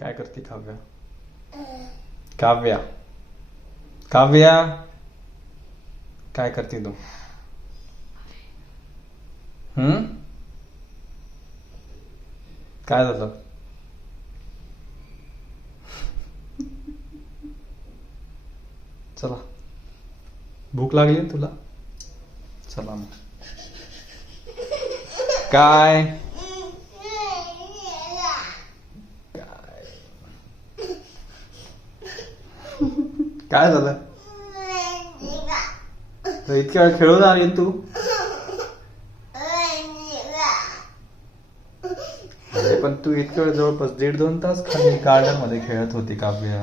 काय करते काव्या? काव्या काव्या काय करते तू? काय झालं? चला, भूक लागली ना तुला? चला मग. काय काय झालं? तर इतक्या वेळ खेळून आली ना तू? अरे पण तू इतक्या वेळ जवळपास 1.5-2 तास खाली गार्डन मध्ये खेळत होती काव्या.